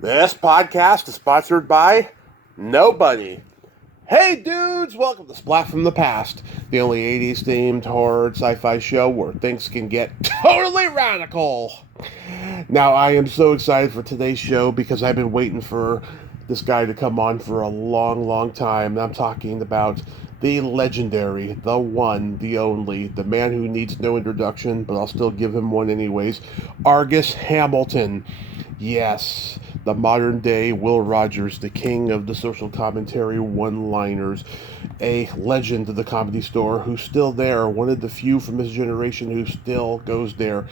This podcast is sponsored by nobody. Hey dudes, welcome to Splat from the Past, the only 80s themed horror sci-fi show where things can get totally radical. Now, I am so excited for today's show because I've been waiting for this guy to come on for a long time. And I'm talking about the legendary, the one, the only, the man who needs no introduction, but I'll still give him one anyways, Argus Hamilton. Yes, the modern day Will Rogers, the king of the social commentary one-liners, a legend of the Comedy Store who's still there, one of the few from his generation who still goes there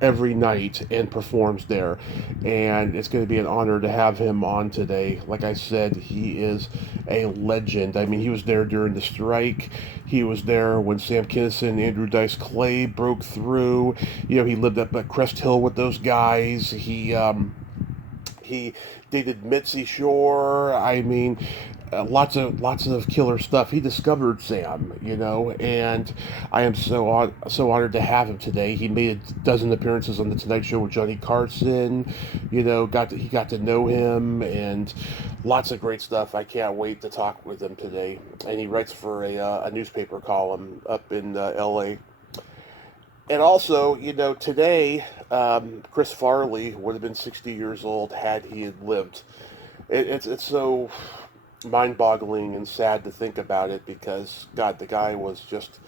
every night and performs there. And it's going to be an honor to have him on today. Like I said, he is a legend. I mean, he was there during the strike. He was there when Sam Kinison and Andrew Dice Clay broke through. You know, he lived up at Cresthill with those guys. He dated Mitzi Shore. I mean, lots of killer stuff. He discovered Sam, you know, and I am so honored to have him today. He made a dozen appearances on the Tonight Show with Johnny Carson. You know, he got to know him, and lots of great stuff. I can't wait to talk with him today. And he writes for a newspaper column up in L.A. And also, you know, today, Chris Farley would have been 60 years old had he had lived. It's so mind-boggling and sad to think about it because, God, the guy was just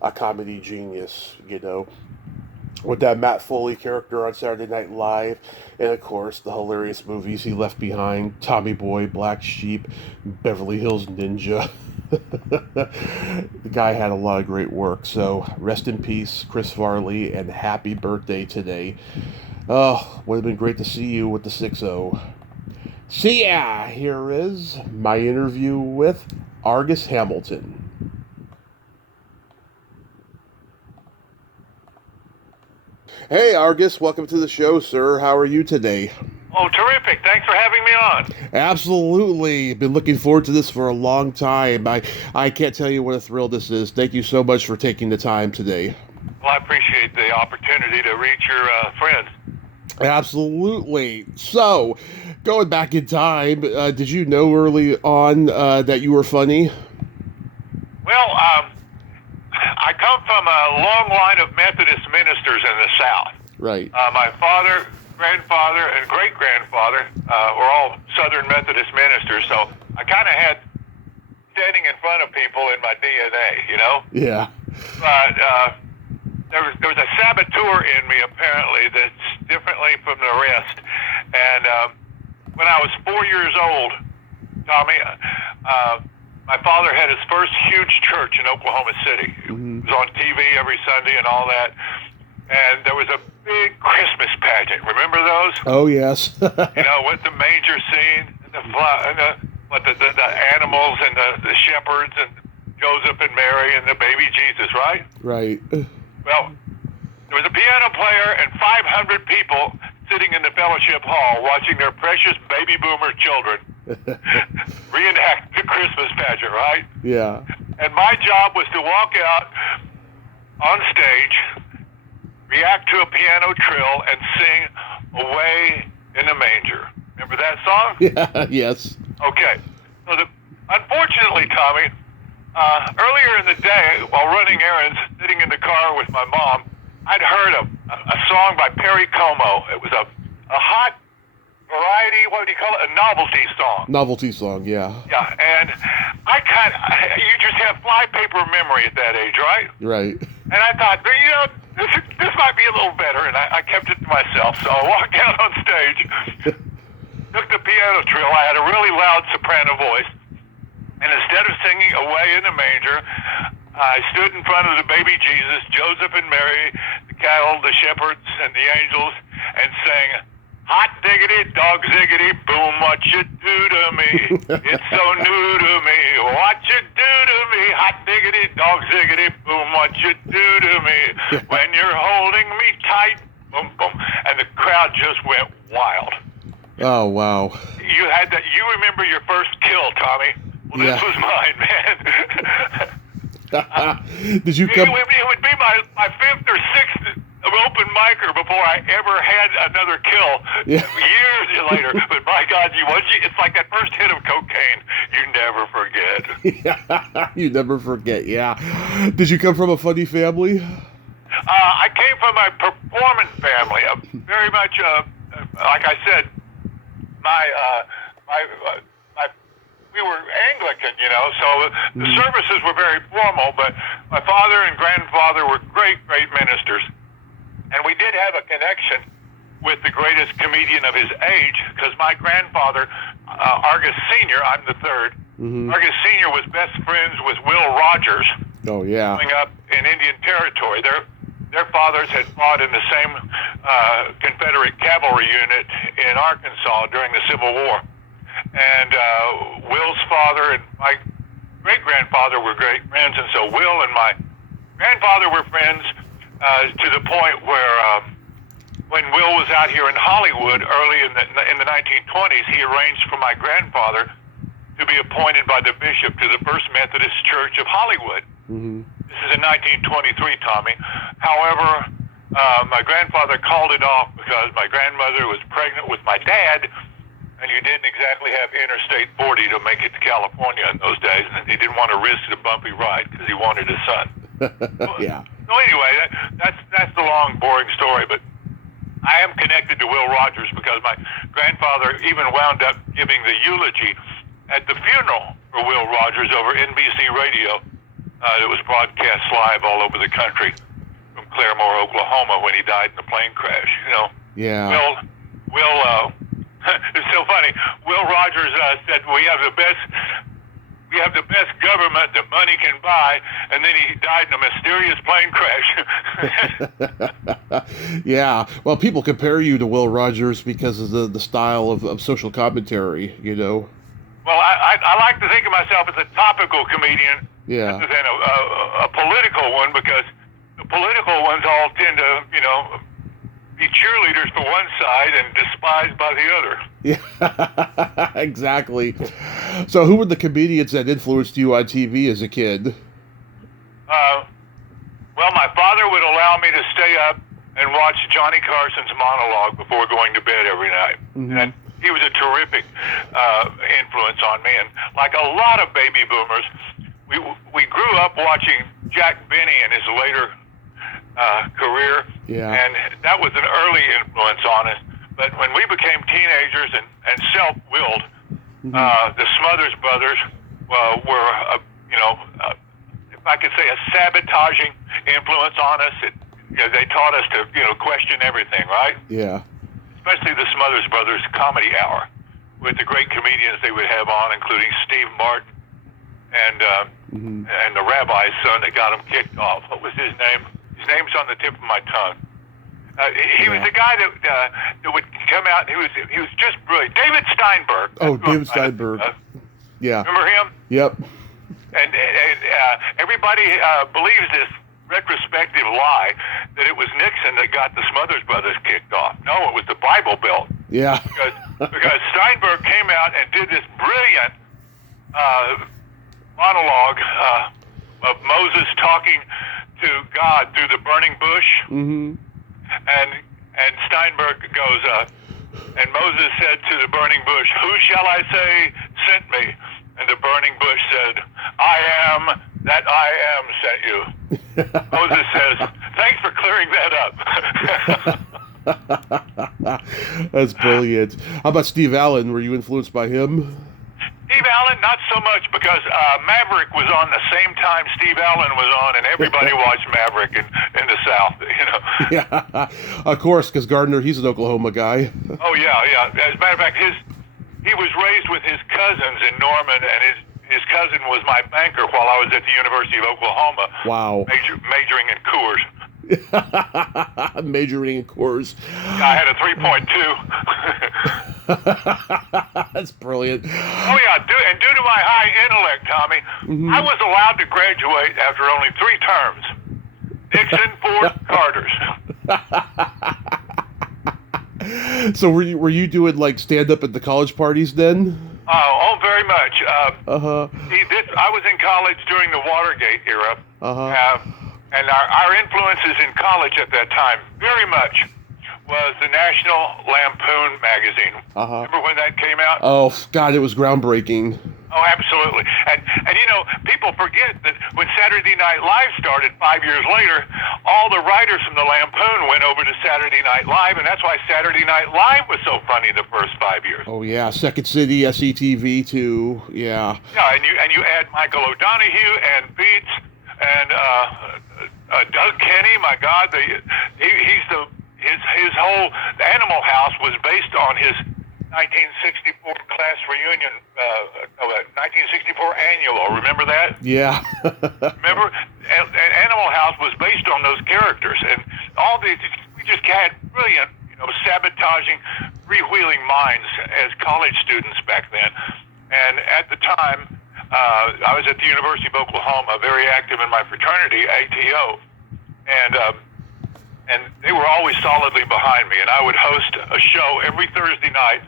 a comedy genius, you know, with that Matt Foley character on Saturday Night Live, and of course the hilarious movies he left behind, Tommy Boy, Black Sheep, Beverly Hills Ninja. The guy had a lot of great work, so rest in peace, Chris Farley, and happy birthday today. Oh, would have been great to see you with the 6-0. So yeah, here is my interview with Argus Hamilton. Hey Argus, welcome to the show, sir. How are you today? Oh, terrific. Thanks for having me on. Absolutely. Been looking forward to this for a long time. I can't tell you what a thrill this is. Thank you so much for taking the time today. Well, I appreciate the opportunity to reach your friends. Absolutely. So, going back in time, did you know early on that you were funny? Well, I come from a long line of Methodist ministers in the South. Right. My father, grandfather, and great-grandfather were all Southern Methodist ministers, so I kind of had standing in front of people in my DNA, you know? Yeah. But there was a saboteur in me, apparently, that's differently from the rest. And when I was 4 years old, Tommy, my father had his first huge church in Oklahoma City. Mm-hmm. It was on TV every Sunday and all that. And there was a big Christmas pageant. Remember those? Oh, yes. You know, with the manger scene, and the animals and the shepherds and Joseph and Mary and the baby Jesus, right? Right. Well, there was a piano player and 500 people sitting in the fellowship hall watching their precious baby boomer children reenact the Christmas pageant, right? Yeah. And my job was to walk out on stage, react to a piano trill, and sing Away in the Manger. Remember that song? Yeah. Yes. Okay. So unfortunately, Tommy, earlier in the day, while running errands, sitting in the car with my mom, I'd heard a song by Perry Como. It was a hot variety, what do you call it? A novelty song. Novelty song, yeah. Yeah, and you just have flypaper memory at that age, right? Right. And I thought, you know, this might be a little better, and I kept it to myself. So I walked out on stage, took the piano trill. I had a really loud soprano voice, and instead of singing Away in the Manger, I stood in front of the baby Jesus, Joseph and Mary, the cattle, the shepherds, and the angels, and sang, Hot diggity, dog ziggity, boom, what you do to me. It's so new to me, what you do to me. Hot diggity, dog ziggity, boom, what you do to me. When you're holding me tight, boom, boom. And the crowd just went wild. Oh, wow. You remember your first kill, Tommy. Well, Yeah. This was mine, man. Did you come? It would be my fifth or sixth open micer before I ever had another kill. Yeah. Years later, but by God, it's like that first hit of cocaine. You never forget. Yeah, you never forget. Yeah. Did you come from a funny family? I came from a performance family. Very much, like I said, we were Anglican, so the services were very formal, but my father and grandfather were great, great ministers. And we did have a connection with the greatest comedian of his age, because my grandfather, Argus Sr., I'm the third, Argus Sr. was best friends with Will Rogers. Oh, yeah. Growing up in Indian Territory. Their fathers had fought in the same Confederate cavalry unit in Arkansas during the Civil War. And Will's father and my great-grandfather were great friends, and so Will and my grandfather were friends to the point where when Will was out here in Hollywood early in the 1920s, he arranged for my grandfather to be appointed by the bishop to the First Methodist Church of Hollywood. This is in 1923, Tommy. However, my grandfather called it off because my grandmother was pregnant with my dad, and you didn't exactly have Interstate 40 to make it to California in those days, and he didn't want to risk the bumpy ride because he wanted a son. Yeah. So anyway, that's the long, boring story, but I am connected to Will Rogers because my grandfather even wound up giving the eulogy at the funeral for Will Rogers over NBC Radio that was broadcast live all over the country from Claremore, Oklahoma, when he died in the plane crash. Yeah. Will, it's so funny. Will Rogers said we have the best government that money can buy, and then he died in a mysterious plane crash. Yeah. Well, people compare you to Will Rogers because of the style of social commentary, Well, I like to think of myself as a topical comedian Yeah. rather than a political one, because the political ones all tend to, be cheerleaders for one side and despised by the other. Yeah, exactly. So who were the comedians that influenced you on TV as a kid? Well, my father would allow me to stay up and watch Johnny Carson's monologue before going to bed every night. And he was a terrific influence on me. And like a lot of baby boomers, we grew up watching Jack Benny in his later career, and that was an early influence on us. But when we became teenagers and self-willed, the Smothers Brothers were, if I could say, a sabotaging influence on us. They taught us to, question everything, right? Yeah. Especially the Smothers Brothers Comedy Hour, with the great comedians they would have on, including Steve Martin and the rabbi's son that got him kicked off. What was his name? His name's on the tip of my tongue. He was the guy that would come out. He was just brilliant. David Steinberg. Oh, David Steinberg. Yeah. Remember him? Yep. And everybody believes this retrospective lie that it was Nixon that got the Smothers Brothers kicked off. No, it was the Bible Belt. Yeah. because Steinberg came out and did this brilliant monologue of Moses talking to God through the burning bush. And Steinberg goes, and Moses said to the burning bush, "Who shall I say sent me?" And the burning bush said, "I am that I am sent you." Moses says, "Thanks for clearing that up." That's brilliant. How about Steve Allen? Were you influenced by him? Steve Allen, not so much, because Maverick was on the same time Steve Allen was on, and everybody watched Maverick in the South, Yeah, of course, because Gardner, he's an Oklahoma guy. Oh, yeah. As a matter of fact, he was raised with his cousins in Norman, and his cousin was my banker while I was at the University of Oklahoma. Wow. Majoring in Coors. Majoring in Coors. I had a 3.2. That's brilliant. Oh, yeah, and due to my high intellect, Tommy, I was allowed to graduate after only 3 terms. Nixon, Ford, Carter's. So were you doing like stand-up at the college parties then? Oh, very much. Uh-huh. I was in college during the Watergate era. Uh-huh. And our influences in college at that time very much was the National Lampoon magazine. Remember when that came out? Oh, God, it was groundbreaking. Oh, absolutely. And you know, people forget that when Saturday Night Live started 5 years later, all the writers from the Lampoon went over to Saturday Night Live, and that's why Saturday Night Live was so funny the first 5 years. Oh, yeah. Second City, SCTV, too. Yeah. Yeah, and you add Michael O'Donoghue and Beats and Doug Kenny. My God, his whole Animal House was based on his 1964 class reunion, 1964 annual. Remember that? Yeah. Remember? And Animal House was based on those characters, and all these. We just had brilliant, sabotaging, freewheeling minds as college students back then. And at the time, I was at the University of Oklahoma, very active in my fraternity, ATO, and they were always solidly behind me. And I would host a show every Thursday night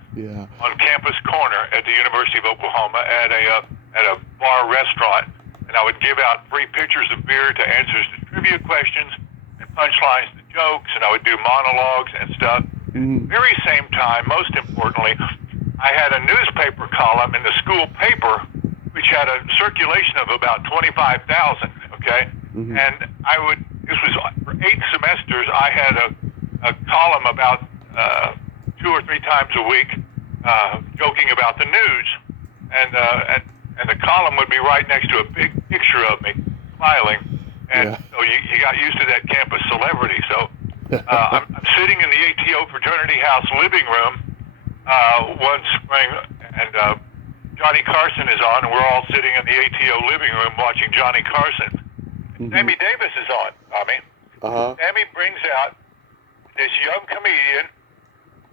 on Campus Corner at the University of Oklahoma at a bar restaurant. And I would give out free pitchers of beer to answers to trivia questions and punchlines to jokes. And I would do monologues and stuff. Very same time, most importantly, I had a newspaper column in the school paper, which had a circulation of about 25,000. Okay, and this was for 8 semesters. I had a column about 2 or 3 times a week, joking about the news, and the column would be right next to a big picture of me smiling, and so you got used to that campus celebrity. So I'm sitting in the ATO fraternity house living room one spring, and Johnny Carson is on, and we're all sitting in the ATO living room watching Johnny Carson. Sammy Davis is on, Tommy. Sammy brings out this young comedian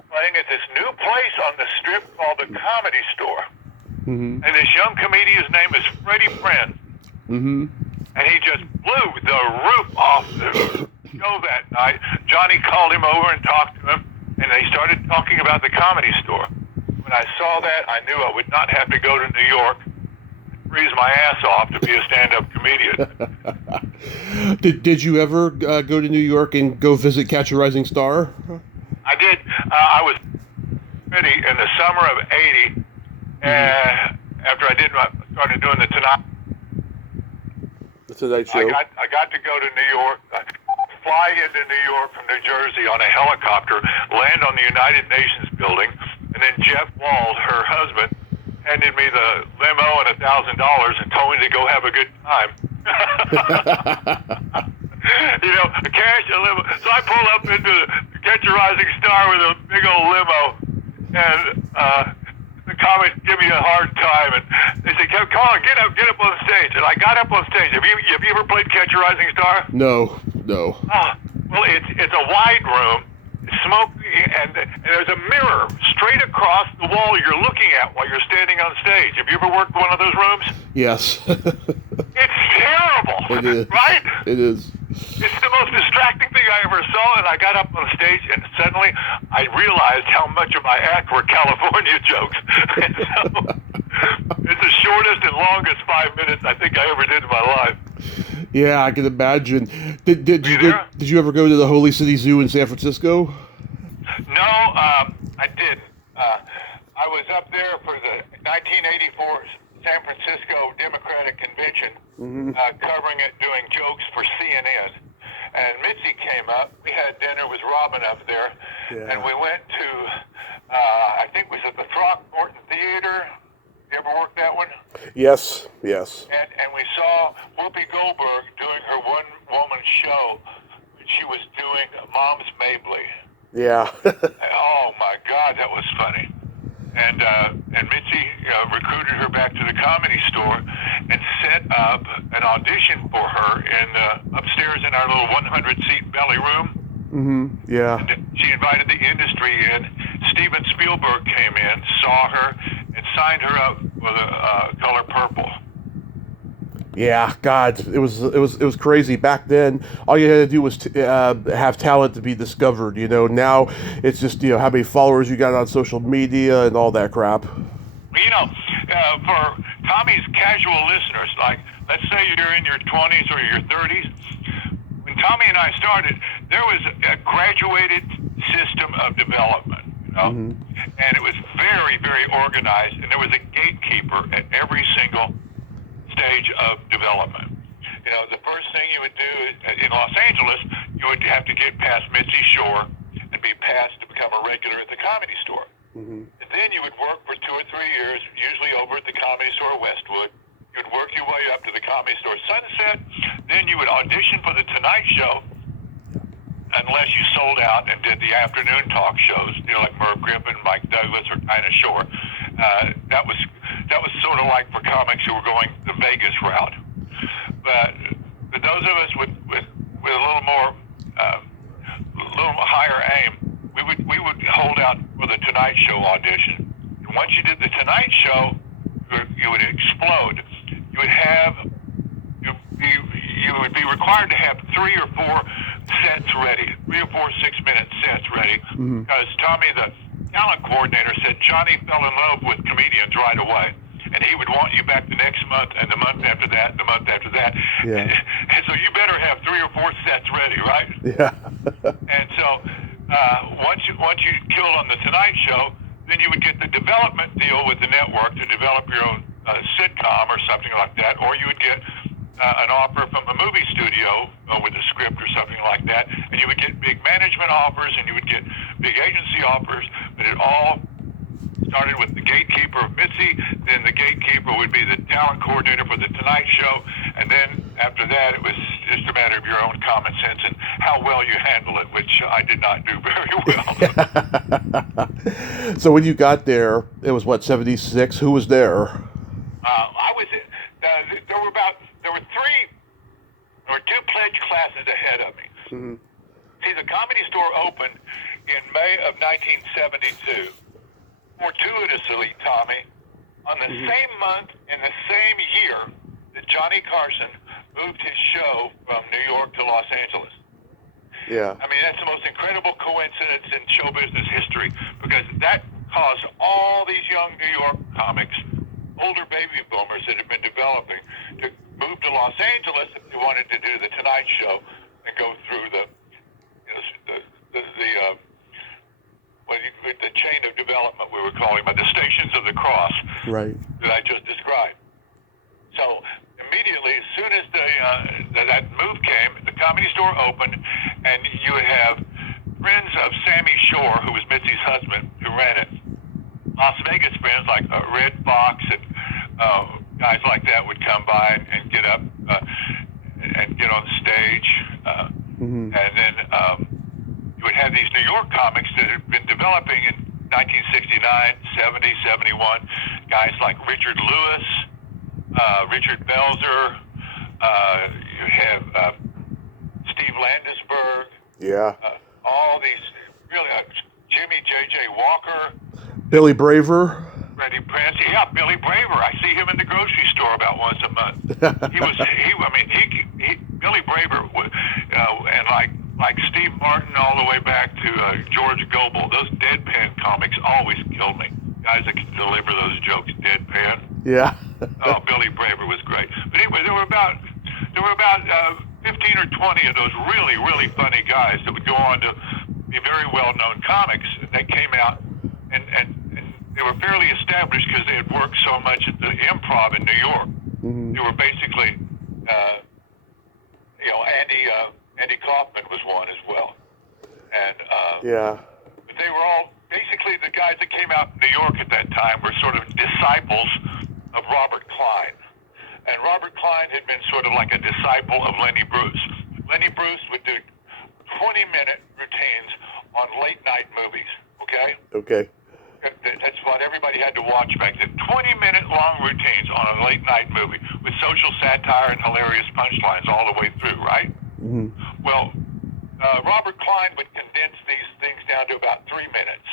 playing at this new place on the Strip called the Comedy Store. And this young comedian's name is Freddie Prinze. And he just blew the roof off the show that night. Johnny called him over and talked to him, and they started talking about the Comedy Store. When I saw that, I knew I would not have to go to New York and freeze my ass off to be a stand-up comedian. Did you ever go to New York and go visit Catch a Rising Star? I did. I was ready in the summer of '80, after I started doing the Tonight Show. I got to go to New York, fly into New York from New Jersey on a helicopter, land on the United Nations building, and then Jeff Wald, her husband, handed me the limo and $1,000 and told me to go have a good time. A cash a limo. So I pull up into the Catch a Rising Star with a big old limo, and the comics give me a hard time, and they say, "Come on, get up on stage." And I got up on stage. Have you ever played Catch a Rising Star? No. Well, it's a wide room, it's smoky, and there's a mirror straight across the wall you're looking at while you're standing on stage. Have you ever worked one of those rooms? Yes. It's terrible, it is. Right? It is. It's the most distracting thing I ever saw, and I got up on stage, and suddenly I realized how much of my act were California jokes. And so, it's the shortest and longest 5 minutes I think I ever did in my life. Yeah, I can imagine. Did you ever go to the Holy City Zoo in San Francisco? No, I didn't. I was up there for the 1984 San Francisco Democratic Convention, covering it, doing jokes for CNN. And Mitzi came up. We had dinner with Robin up there, and we went to, I think it was at the Throckmorton Theater. You ever worked that one? Yes. And we saw Whoopi Goldberg doing her one-woman show. She was doing Mom's Mabley. Yeah. Oh my God, that was funny. And Mitzi recruited her back to the Comedy Store and set up an audition for her in upstairs in our little 100-seat belly room. Yeah. And she invited the industry in. Steven Spielberg came in, saw her, and signed her up for the Color Purple. Yeah, God, it was crazy back then. All you had to do was have talent to be discovered. Now it's just how many followers you got on social media and all that crap. For Tommy's casual listeners, like let's say you're in your 20s or your 30s, Tommy and I started, there was a graduated system of development, you know, and it was very, very organized, and there was a gatekeeper at every single stage of development. You know, the first thing you would do in Los Angeles, you would have to get past Mitzi Shore and be passed to become a regular at the Comedy Store. And then you would work for 2 or 3 years, usually over at the Comedy Store Westwood. You would work your way up to the Comedy Store Sunset. Then you would audition for the Tonight Show, unless you sold out and did the afternoon talk shows, you know, like Merv Griffin, Mike Douglas, or Dinah Shore. That was sort of like for comics who were going the Vegas route. But those of us with a little more, little higher aim, we would hold out for the Tonight Show audition. And once you did the Tonight Show, you would explode. You would have, you would be required to have 3 or 4 sets ready, 3 or 4 6-minute sets ready, because Tommy, the talent coordinator, said Johnny fell in love with comedians right away. And he would want you back the next month, and the month after that, and the month after that. Yeah. And so you better have 3 or 4 sets ready, right? Yeah. And so once you killed on the Tonight Show, then you would get the development deal with the network to develop your own sitcom or something like that, or you would get an offer from a movie studio with a script or something like that, and you would get big management offers, and you would get big agency offers, but it all started with the gatekeeper of Mitzi, then the gatekeeper would be the talent coordinator for the Tonight Show, and then after that it was just a matter of your own common sense and how well you handle it, which I did not do very well. So when you got there, it was what, 76? Who was there? I was, there were 2 pledge classes ahead of me. See, the Comedy Store opened in May of 1972. Fortuitously, Tommy, on the same month in the same year that Johnny Carson moved his show from New York to Los Angeles. Yeah. I mean, that's the most incredible coincidence in show business history, because that caused all these young New York comics, older baby boomers that have been developing, to move to Los Angeles if they wanted to do the Tonight Show and go through the chain of development, we were calling it, the stations of the cross, right, that I just described. So immediately, as soon as that move came, the Comedy Store opened, and you would have friends of Sammy Shore, who was Mitzi's husband, who ran it. Las Vegas friends like Red Fox and guys like that would come by and get up and get on stage, and then you would have these New York comics that had been developing in 1969, 70, 71, guys like Richard Lewis, Richard Belzer, you have Steve Landisberg, all these really, Jimmy J.J. Walker, Billy Braver. Freddie Prinze, Billy Braver. I see him in the grocery store about once a month. Billy Braver, and like Steve Martin all the way back to George Gobel, those deadpan comics always killed me. Guys that can deliver those jokes deadpan. Yeah. Oh, Billy Braver was great. But anyway, there were about 15 or 20 of those really, really funny guys that would go on to be very well-known comics. They came out and they were fairly established because they had worked so much at the Improv in New York. They were basically, Andy Kaufman was one as well. And but they were all basically the guys that came out in New York at that time were sort of disciples of Robert Klein. And Robert Klein had been sort of like a disciple of Lenny Bruce. Lenny Bruce would do 20-minute routines on late-night movies, okay? Okay. That's what everybody had to watch back then. 20-minute long routines on a late-night movie with social satire and hilarious punchlines all the way through, right? Well, Robert Klein would condense these things down to about 3 minutes.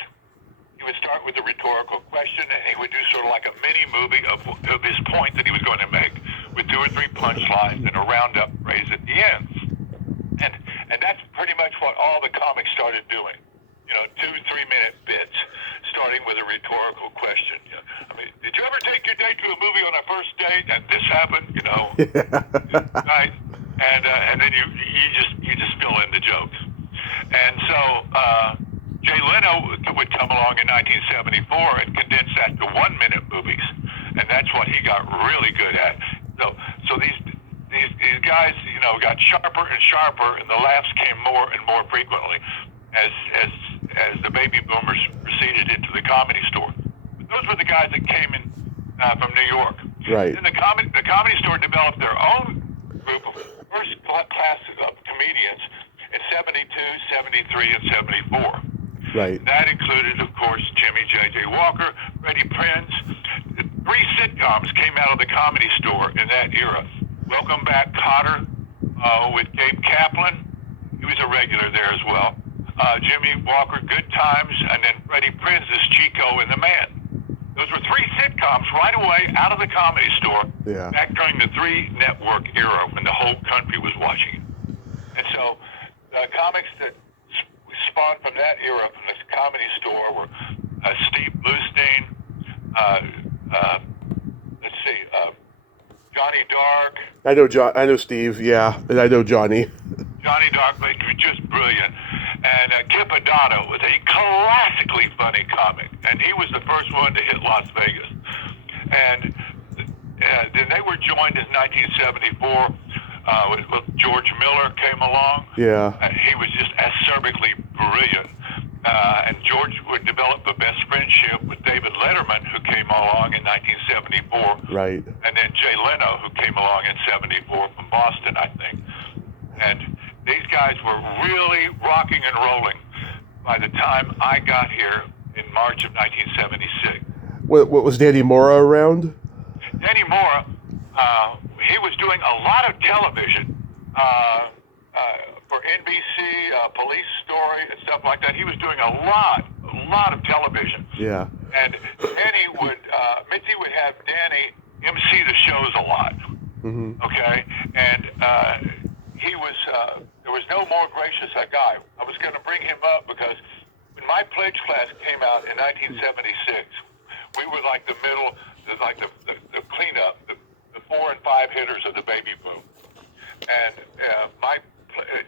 He would start with a rhetorical question, and he would do sort of like a mini movie of his point that he was going to make, with 2 or 3 punchlines and a roundup phrase at the end. And that's pretty much what all the comics started doing. 2 3-minute bits, starting with a rhetorical question. I mean, did you ever take your date to a movie on a first date and this happened? Right? and then you just fill in the jokes. And so Jay Leno would come along in 1974 and condense that to 1-minute movies, and that's what he got really good at. So these guys, you know, got sharper and sharper, and the laughs came more and more frequently as the baby boomers proceeded into the Comedy Store. But those were the guys that came in from New York. Right. Then the Comedy Store developed their own group of first classes of comedians in 72, 73, and 74. Right. That included, of course, Jimmy J.J. Walker, Freddie Prinze. 3 sitcoms came out of the Comedy Store in that era. Welcome Back, Kotter, with Gabe Kaplan. He was a regular there as well. Jimmy Walker, Good Times, and then Freddie Prinze's Chico and the Man. Those were 3 sitcoms right away out of the Comedy Store, back during the 3-network era when the whole country was watching it. And so comics that spawned from that era, from the Comedy Store, were Steve Bluestein, Johnny Dark. I know Steve, yeah, and I know Johnny. Johnny Dark was just brilliant. And Kip Adotto was a classically funny comic, and he was the first one to hit Las Vegas. And then they were joined in 1974 with George Miller came along. Yeah. He was just acerbically brilliant. And George would develop a best friendship with David Letterman, who came along in 1974. Right. And then Jay Leno, who came along in 74 from Boston, I think. And these guys were really rocking and rolling by the time I got here in March of 1976. What was Danny Mora around? Danny Mora, he was doing a lot of television for NBC, Police Story, and stuff like that. He was doing a lot of television. Yeah. And Danny Mitzi would have Danny MC the shows a lot. Mm-hmm. Okay? And he was, there was no more gracious a guy. I was going to bring him up because when my pledge class came out in 1976, we were like the middle, like the cleanup, the 4 and 5 hitters of the baby boom. And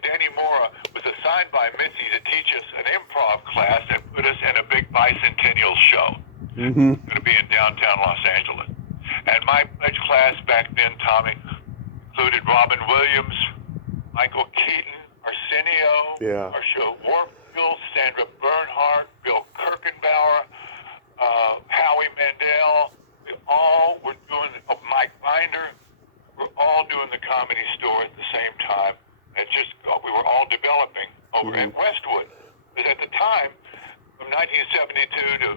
Danny Mora was assigned by Mitzi to teach us an improv class that put us in a big bicentennial show. Mm-hmm. Going to be in downtown Los Angeles. And my pledge class back then, Tommy, included Robin Williams, Michael Keaton, Arsenio, Marcia Warfield, Sandra Bernhardt, Bill Kirkenbauer, Howie Mandel. We all were doing, Mike Binder, we're all doing the Comedy Store at the same time. And just, we were all developing over at Westwood. Because at the time, from 1972 to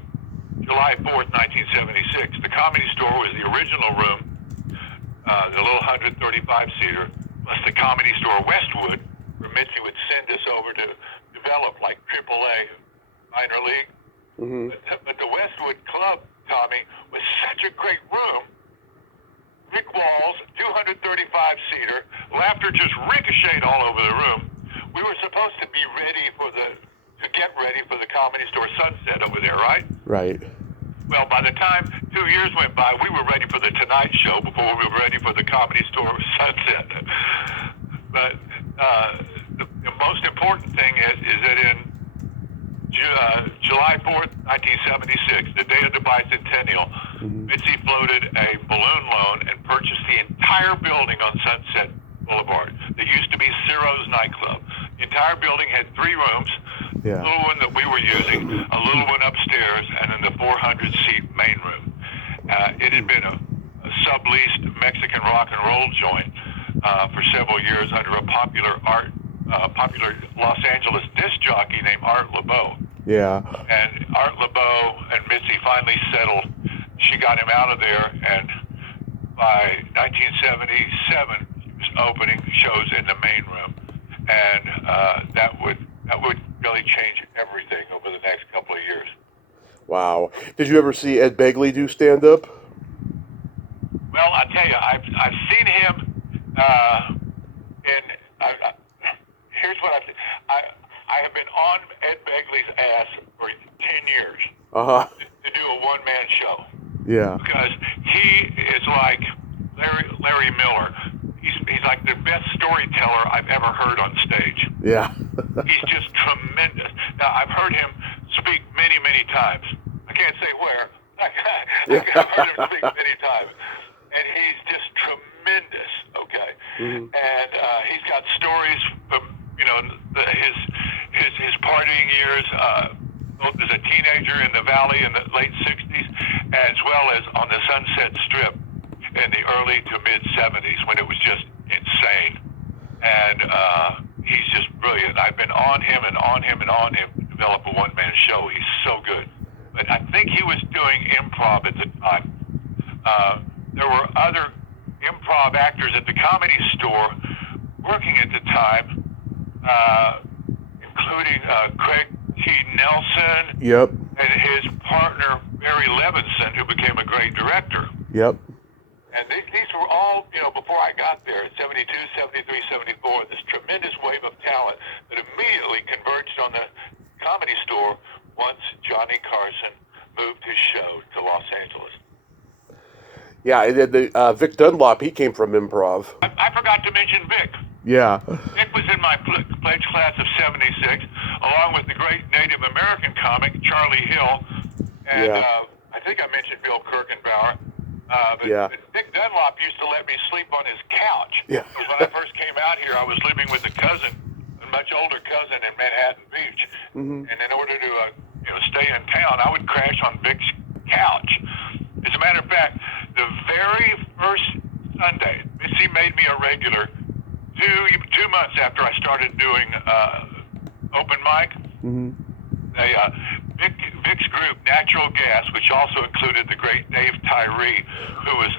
July 4th, 1976, the Comedy Store was the original room, the little 135-seater, plus the Comedy Store Westwood, where Mitzi would send us over to develop like AAA minor league. Mm-hmm. But the Westwood Club, Tommy, was such a great room. Brick walls, 235-seater, laughter just ricocheted all over the room. We were supposed to be ready to get ready for the Comedy Store Sunset over there, right? Right. Well, by the time 2 years went by, we were ready for the Tonight Show before we were ready for the Comedy Store Sunset. But the most important thing is that in July 4th, 1976, the day of the bicentennial, Mitzi floated a balloon loan and purchased the entire building on Sunset Boulevard that used to be Ciro's nightclub. The entire building had 3 rooms, a little one that we were using, a little one upstairs, and then the 400-seat main room. It had been a subleased Mexican rock and roll joint for several years under a popular Los Angeles disc jockey named Art LeBeau. Yeah. And Art LeBeau and Mitzi finally settled. She got him out of there, and by 1977, she was opening shows in the main room, and that would really change everything over the next couple of years. Wow. Did you ever see Ed Begley do stand-up? Well, I tell you, I've seen him here's what I have been on Ed Begley's ass for 10 years to do a one-man show. Yeah. Because he is like Larry Miller. He's like the best storyteller I've ever heard on stage. Yeah. He's just tremendous. Now, I've heard him speak many, many times. I can't say where. I've heard him speak many times. And he's just tremendous, okay? Mm-hmm. And he's got stories from, his partying years, both as a teenager in the Valley in the late 60s, as well as on the Sunset Strip in the early to mid-70s when it was just insane. And he's just brilliant. I've been on him and on him and on him to develop a one-man show. He's so good. But I think he was doing improv at the time. There were other improv actors at the Comedy Store working at the time, including Craig T. Nelson. Yep. And his partner, Barry Levinson, who became a great director. Yep. And these were all, before I got there, 72, 73, 74, this tremendous wave of talent that immediately converged on the Comedy Store once Johnny Carson moved his show to Los Angeles. Yeah, and then Vic Dunlop, he came from improv. I forgot to mention Vic. Yeah. Vic was in my pledge class of 76, along with the great Native American comic, Charlie Hill. And I think I mentioned Bill Kirkenbauer. But Vic Dunlop used to let me sleep on his couch. Yeah. Because when I first came out here, I was living with a cousin, a much older cousin in Manhattan Beach. Mm-hmm. And in order to stay in town, I would crash on Vic's couch. As a matter of fact, the very first Sunday, Missy made me a regular 2 months after I started doing open mic. Mm-hmm. Vic's group, Natural Gas, which also included the great Dave Tyree, who was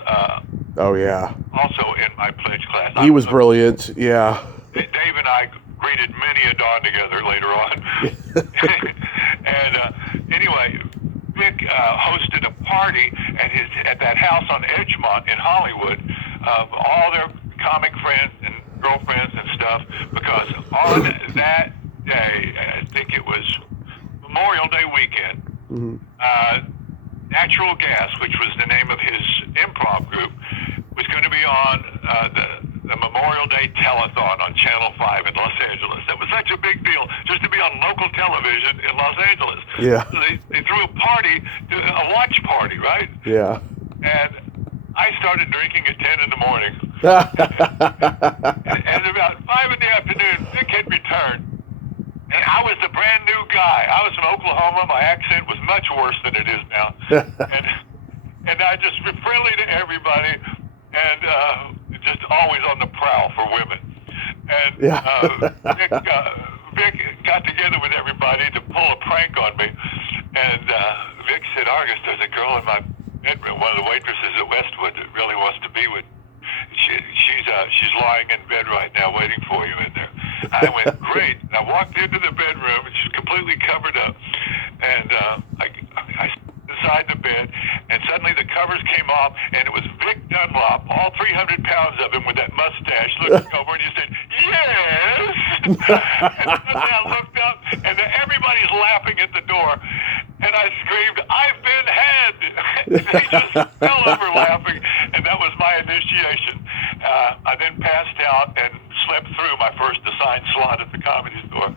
also in my pledge class. He was brilliant, yeah. Dave and I greeted many a dawn together later on. And anyway, Vic hosted a party at that house on Edgemont in Hollywood of all their comic friends and girlfriends and stuff, because on that day, I think it was Memorial Day weekend, Natural Gas, which was the name of his improv group, was going to be on the Memorial Day telethon on Channel 5 in Los Angeles. That was such a big deal, just to be on local television in Los Angeles. Yeah. So they threw a party, a watch party, right? Yeah. And I started drinking at 10 in the morning. and about 5 in the afternoon, Vic had returned. And I was the brand new guy. I was from Oklahoma. My accent was much worse than it is now. and I just was friendly to everybody and just always on the prowl for women. And Vic got together with everybody to pull a prank on me. And Vic said, Argus, there's a girl in my bedroom, one of the waitresses at Westwood that really wants to be with me. She's lying in bed right now waiting for you in there. I went, great. And I walked into the bedroom, and she's completely covered up. And I beside the bed, and suddenly the covers came off, and it was Vic Dunlop, all 300 pounds of him with that mustache, looking over, and he said, yes! And suddenly I looked up, and everybody's laughing at the door, and I screamed, I've been had! He just fell over laughing, and that was my initiation. I then passed out and slept through my first assigned slot at the Comedy Store.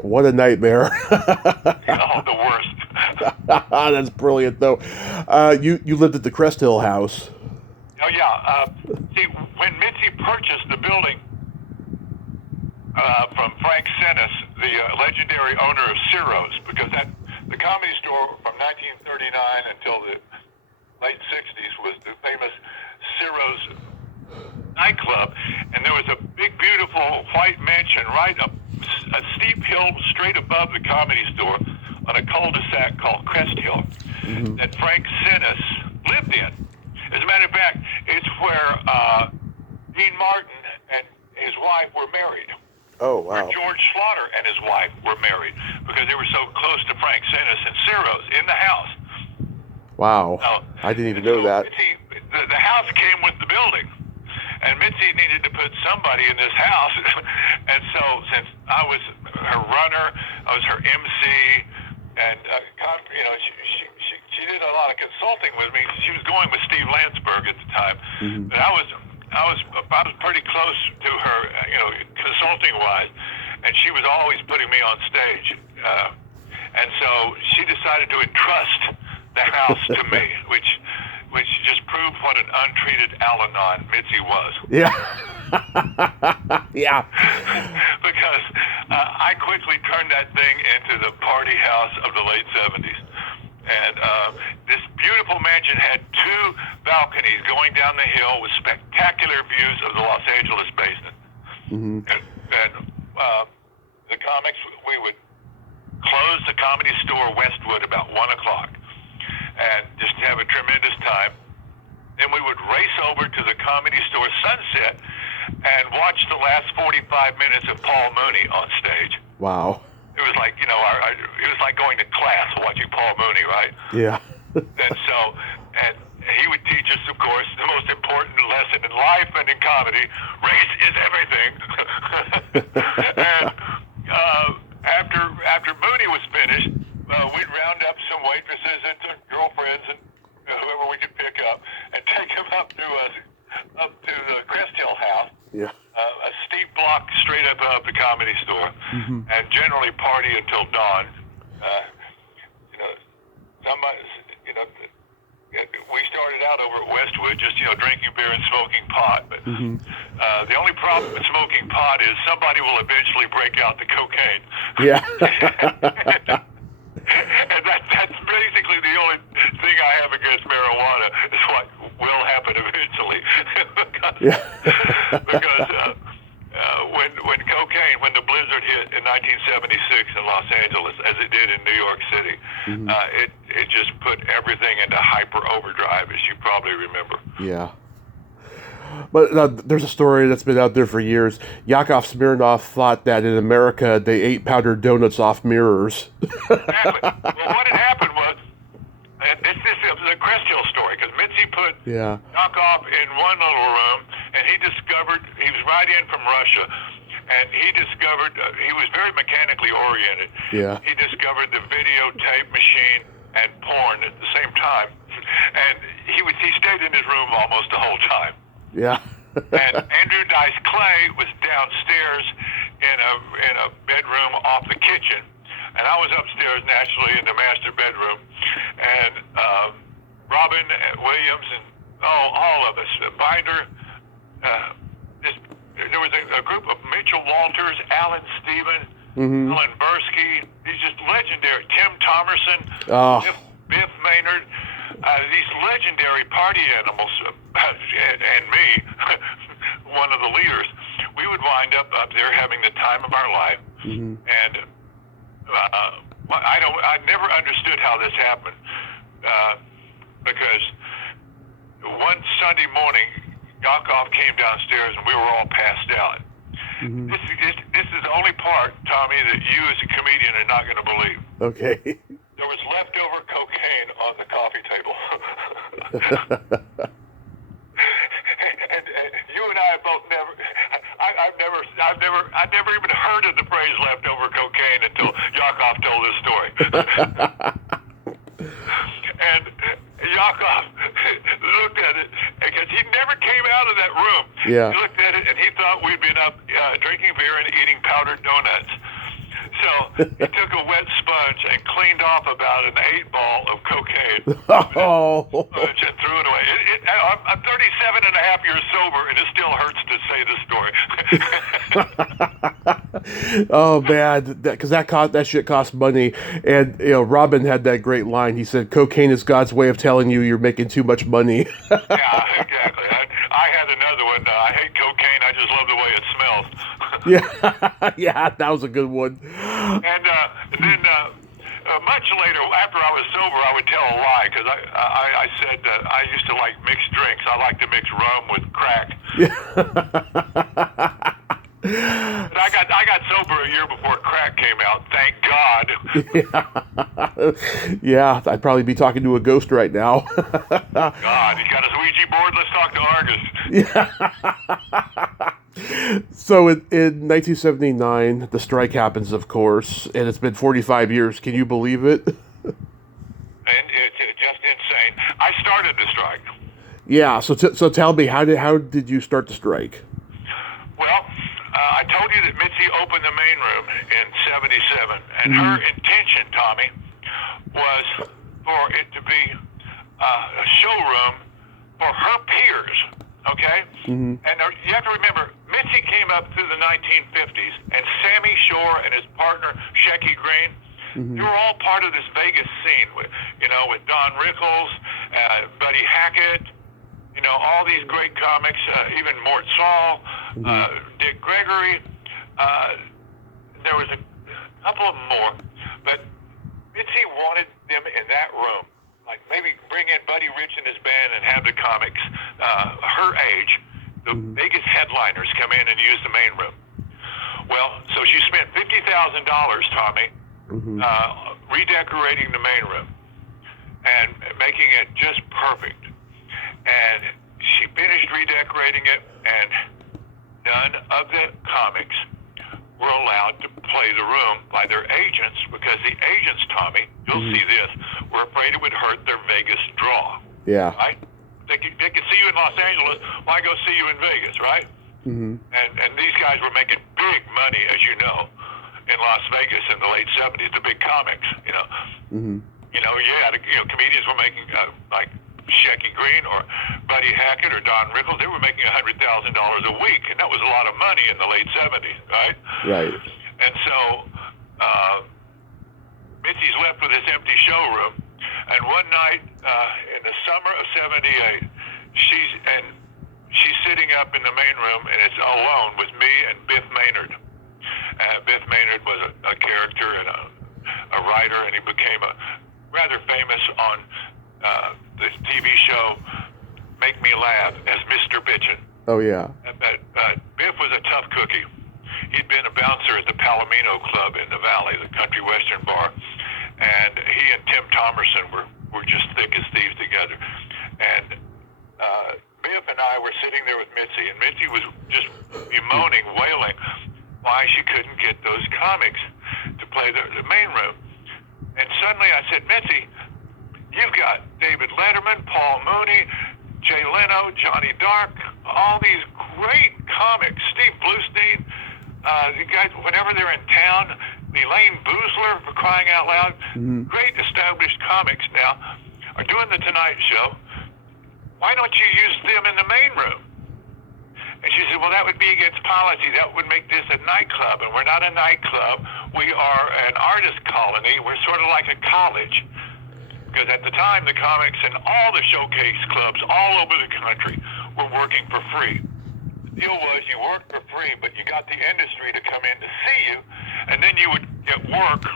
What a nightmare. Oh, the worst. That's brilliant, though. You lived at the Cresthill house. Oh, yeah. See, when Mitzi purchased the building from Frank Sinnis, the legendary owner of Ciro's, because the Comedy Store from 1939 until the late 60s was the famous Ciro's nightclub, and there was a big, beautiful white mansion right up a steep hill straight above the Comedy Store on a cul-de-sac called Cresthill that Frank Sinnis lived in. As a matter of fact, it's where Dean Martin and his wife were married. Oh, wow. Where George Slaughter and his wife were married because they were so close to Frank Sinnis and Ciro's in the house. Wow. Now, I didn't even know that. See, the house came with the building. And Mitzi needed to put somebody in this house. And so since I was her runner, I was her MC, and she did a lot of consulting with me. She was going with Steve Landsberg at the time. But I was I was pretty close to her, consulting wise, and she was always putting me on stage. And so she decided to entrust the house to me, which just proved what an untreated Al-Anon Mitzi was. Yeah. Yeah. Because I quickly turned that thing into the party house of the late 70s. And this beautiful mansion had 2 balconies going down the hill with spectacular views of the Los Angeles basin. Mm-hmm. And the comics, we would close the Comedy Store Westwood about 1 o'clock and just have a tremendous time. Then we would race over to the Comedy Store Sunset and watch the last 45 minutes of Paul Mooney on stage. Wow. It was like, it was like going to class watching Paul Mooney, right? Yeah. And he would teach us, of course, the most important lesson in life and in comedy: race is everything. And after Mooney was finished, we'd round up some waitresses and some girlfriends and whoever we could pick up, and take them up to the Cresthill house. Yeah. A steep block straight up of the Comedy Store, and generally party until dawn. We started out over at Westwood, just drinking beer and smoking pot. But the only problem with smoking pot is somebody will eventually break out the cocaine. Yeah. And that's basically the only thing I have against marijuana, is what will happen eventually. Because when the blizzard hit in 1976 in Los Angeles, as it did in New York City, it just put everything into hyper overdrive, as you probably remember. Yeah. But there's a story that's been out there for years. Yakov Smirnoff thought that in America they ate powdered donuts off mirrors. Exactly. Well, what had happened was, and this is a Cresthill story, because Mitzi put Yakov in one little room, and he was right in from Russia, and he discovered, he was very mechanically oriented. Yeah. He discovered the videotape machine and porn at the same time. And he stayed in his room almost the whole time. Yeah. And Andrew Dice Clay was downstairs in a bedroom off the kitchen, and I was upstairs naturally in the master bedroom, and Robin Williams and all of us, Binder, there was a group of Mitchell Walters, Alan Stevens, Alan Bursky, these just legendary, Tim Thomerson, Biff Maynard. These legendary party animals, and me, one of the leaders, we would wind up there having the time of our life. And I never understood how this happened, because one Sunday morning, Yakov came downstairs and we were all passed out. This is the only part, Tommy, that you as a comedian are not going to believe. Okay. There was leftover cocaine on the coffee table. and you and I both I've never even heard of the phrase leftover cocaine until Yakov told this story. And Yakov looked at it, because he never came out of that room. Yeah. He looked at it and he thought we'd been up drinking beer and eating powdered donuts. So he took a wet sponge and cleaned off about an 8-ball of cocaine. And threw it away. I'm 37 and a half years sober, and it still hurts to say this story. Oh man, because that shit cost money. And Robin had that great line. He said, "Cocaine is God's way of telling you you're making too much money." Yeah, exactly. I had another one. I hate cocaine. I just love the way it smells. Yeah, that was a good one. And then much later, after I was sober, I would tell a lie, because I said I used to like mixed drinks. I like to mix rum with crack. But I got sober a year before crack came out. Thank God. Yeah, I'd probably be talking to a ghost right now. God, he's got his Ouija board. Let's talk to Argus. Yeah. So in 1979, the strike happens, of course, and it's been 45 years. Can you believe it? And it's just insane. I started the strike. Yeah. So tell me, how did you start the strike? Well, I told you that Mitzi opened the main room in '77, and her intention, Tommy, was for it to be a showroom for her peers. Okay? And you have to remember, Mitzi came up through the 1950s, and Sammy Shore and his partner Shecky Green, they were all part of this Vegas scene with Don Rickles, Buddy Hackett, all these great comics, even Mort Saul, Dick Gregory. There was a couple of them more, but Mitzi wanted them in that room. Like maybe bring in Buddy Rich and his band and have the comics, her age, the biggest headliners come in and use the main room. Well, so she spent $50,000, Tommy, redecorating the main room and making it just perfect. And she finished redecorating it, and none of the comics were allowed to play the room by their agents because the agents, Tommy, you'll see this, were afraid it would hurt their Vegas draw. Yeah. Right? They could see you in Los Angeles, why go see you in Vegas, right? And these guys were making big money, as you know, in Las Vegas in the late '70s, the big comics, comedians were making like Shecky Green or Buddy Hackett or Don Rickles, they were making $100,000 a week, and that was a lot of money in the late '70s, right? Right. And so Mitzi's left with this empty showroom, and one night in the summer of '78, she's sitting up in the main room, and it's alone with me and Biff Maynard. Biff Maynard was a character and a writer, and he became rather famous on the TV show Make Me Laugh as Mr. Bitchin'. Oh, yeah. But Biff was a tough cookie. He'd been a bouncer at the Palomino Club in the Valley, the country western bar, and he and Tim Thomerson were just thick as thieves together. And Biff and I were sitting there with Mitzi, and Mitzi was just bemoaning, wailing, why she couldn't get those comics to play the main room. And suddenly I said, Mitzi, you've got David Letterman, Paul Mooney, Jay Leno, Johnny Dark, all these great comics, Steve Bluestein, the guys, whenever they're in town, Elaine Boozler, for crying out loud, great established comics now, are doing the Tonight Show. Why don't you use them in the main room? And she said, well, that would be against policy. That would make this a nightclub, and we're not a nightclub. We are an artist colony. We're sort of like a college. Because at the time, the comics and all the showcase clubs all over the country were working for free. The deal was you worked for free, but you got the industry to come in to see you, and then you would get work,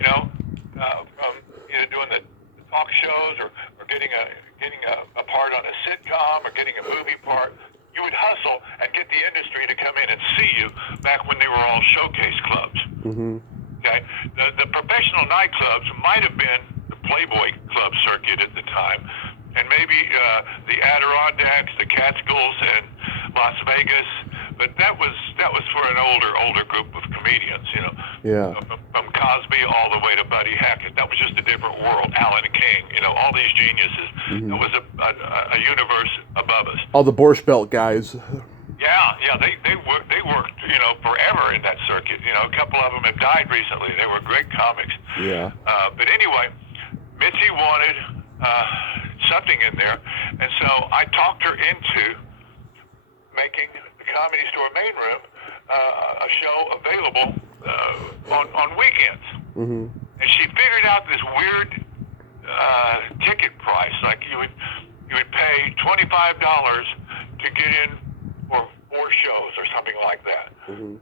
from either doing the talk shows or getting a part on a sitcom or getting a movie part. You would hustle and get the industry to come in and see you back when they were all showcase clubs. Okay, the professional nightclubs might have been the Playboy Club circuit at the time, and maybe the Adirondacks, the Catskills, and Las Vegas. But that was for an older group of comedians, Yeah. From Cosby all the way to Buddy Hackett. That was just a different world. Alan King, all these geniuses. It was a universe above us. All the Borscht Belt guys. Yeah, they worked, forever in that circuit. A couple of them have died recently. They were great comics. Yeah. But anyway, Mitzi wanted something in there, and so I talked her into making the Comedy Store main room a show available on weekends. And she figured out this weird ticket price. Like you would pay $25 to get in for 4 shows or something like that. And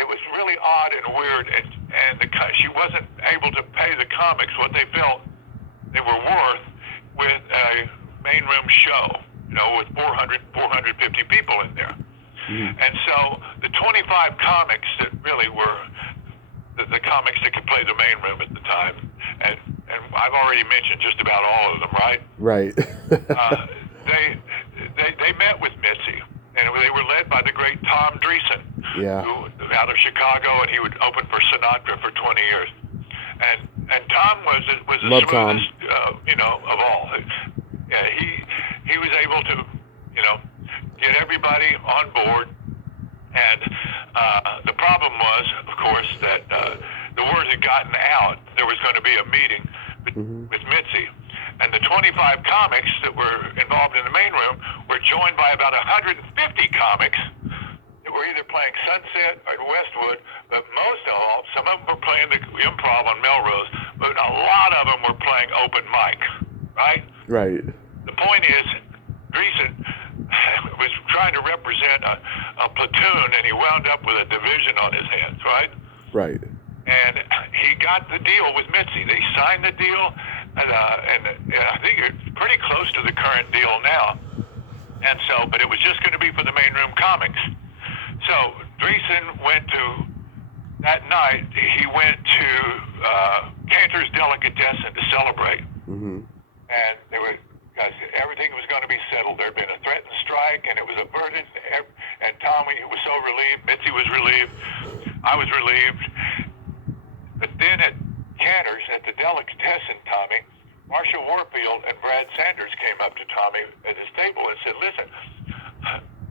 it was really odd and weird, and she wasn't able to pay the comics what they felt they were worth with a main room show, with 450 people in there. And so the 25 comics that really were the comics that could play the main room at the time, and I've already mentioned just about all of them, right? Right. They met with Mitzi, and they were led by the great Tom Dreesen, who out of Chicago, and he would open for Sinatra for 20 years. And Tom was the Love smoothest, of all. Yeah, he was able to, get everybody on board. And the problem was, of course, that the word had gotten out there was going to be a meeting with Mitzi. And the 25 comics that were involved in the main room were joined by about 150 comics that were either playing Sunset or Westwood, but most of all, some of them were playing the improv on Melrose, but a lot of them were playing open mic, right? Right. The point is, Dreesen was trying to represent a platoon, and he wound up with a division on his hands, right? Right. And he got the deal with Mitzi. They signed the deal, and I think it's pretty close to the current deal now. And so, but it was just going to be for the main room comics. So Dreesen went to, that night, he went to Cantor's Delicatessen to celebrate. And they were, guys, everything was going to be settled. There had been a threatened strike, and it was averted. And Tommy was so relieved. Mitzi was relieved. I was relieved. But then at Cantor's, at the Delicatessen, Tommy, Marcia Warfield and Brad Sanders came up to Tommy at his table and said, listen,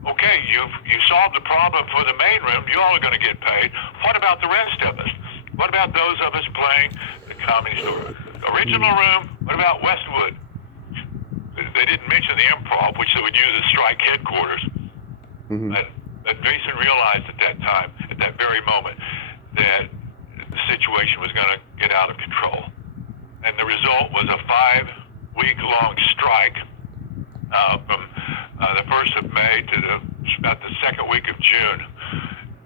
okay, you solved the problem for the main room. You all are going to get paid. What about the rest of us? What about those of us playing the Comedy Store original room? What about Westwood? They didn't mention the improv, which they would use as strike headquarters. But Dreesen realized at that time, at that very moment, that the situation was going to get out of control. And the result was a 5-week-long strike from the 1st of May to about the 2nd week of June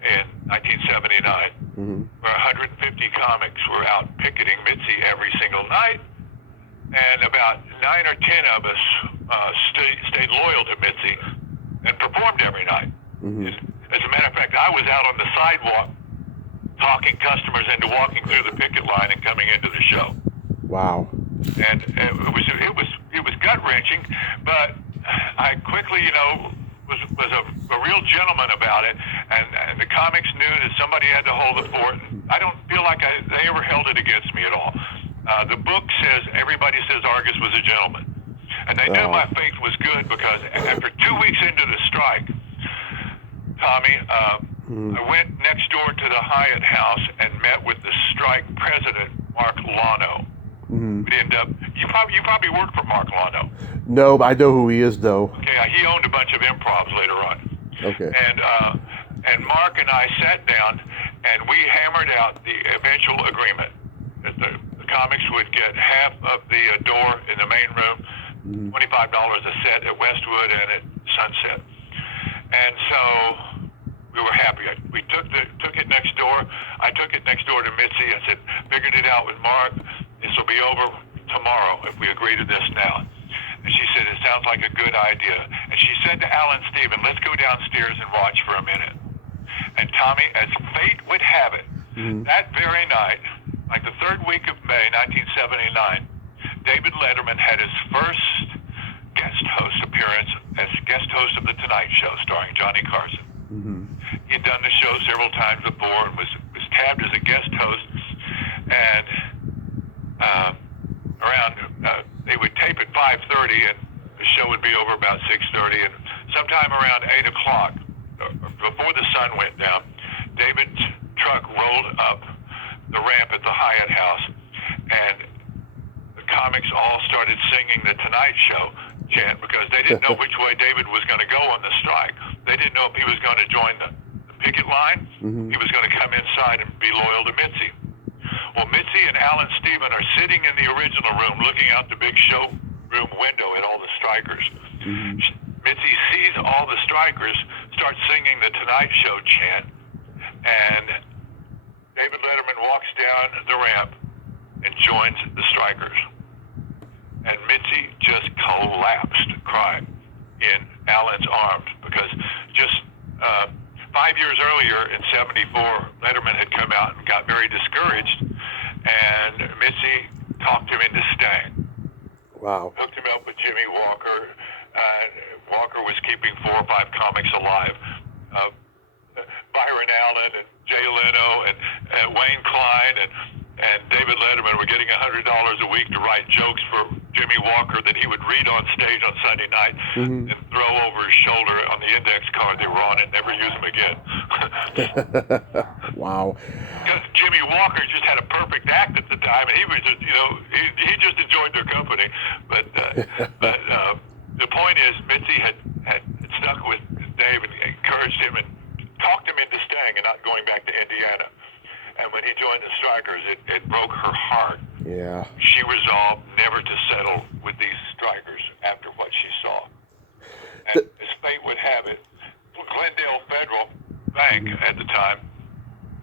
in 1979, where 150 comics were out picketing Mitzi every single night, and about 9 or 10 of us stayed loyal to Mitzi and performed every night. As a matter of fact, I was out on the sidewalk talking customers into walking through the picket line and coming into the show. Wow. And it was gut wrenching, but I quickly, was a real gentleman about it, and the comics knew that somebody had to hold the fort. I don't feel like they ever held it against me at all. The book says, everybody says Argus was a gentleman. And they knew my faith was good because after 2 weeks into the strike, Tommy, I went next door to the Hyatt House and met with the strike president, Mark Lano. We'd end up, you probably worked for Mark Lano. No, but I know who he is, though. Okay, he owned a bunch of improvs later on. Okay. And Mark and I sat down and we hammered out the eventual agreement that the comics would get half of the door in the main room, $25 a set at Westwood and at Sunset. And so we were happy. We took it next door. I took it next door to Mitzi. I said, figured it out with Mark. This will be over tomorrow if we agree to this now. And she said, it sounds like a good idea. And she said to Alan Stephen, let's go downstairs and watch for a minute. And Tommy, as fate would have it, that very night, like the 3rd week of May, 1979, David Letterman had his first guest host appearance as guest host of The Tonight Show, starring Johnny Carson. He'd done the show several times before and was tabbed as a guest host. And they would tape at 5:30, and the show would be over about 6:30. And sometime around 8 o'clock, before the sun went down, David's truck rolled up the ramp at the Hyatt House, and the comics all started singing The Tonight Show chant because they didn't know which way David was going to go on the strike. They didn't know if he was going to join the picket line, he was going to come inside and be loyal to Mitzi. Well, Mitzi and Alan Stephen are sitting in the original room looking out the big showroom window at all the strikers. Mitzi sees all the strikers start singing the Tonight Show chant, and David Letterman walks down the ramp and joins the strikers. And Mitzi just collapsed, crying in Alan's arms because just 5 years earlier in 74, Letterman had come out and got very discouraged, and Mitzi talked him into staying. Wow. Hooked him up with Jimmy Walker. Walker was keeping 4 or 5 comics alive. Byron Allen and Jay Leno and Wayne Klein and David Letterman were getting $100 a week to write jokes for Jimmy Walker that he would read on stage on Sunday night and throw over his shoulder on the index card they were on and never use them again. Wow. Because Jimmy Walker just had a perfect act at the time, and he was just, he just enjoyed their company. But the point is, Mitzi had stuck with Dave and encouraged him and talked him into staying and not going back to Indiana. And when he joined the Strikers, it broke her heart. Yeah. She resolved never to settle with these Strikers after what she saw. And as fate would have it, Glendale Federal Bank at the time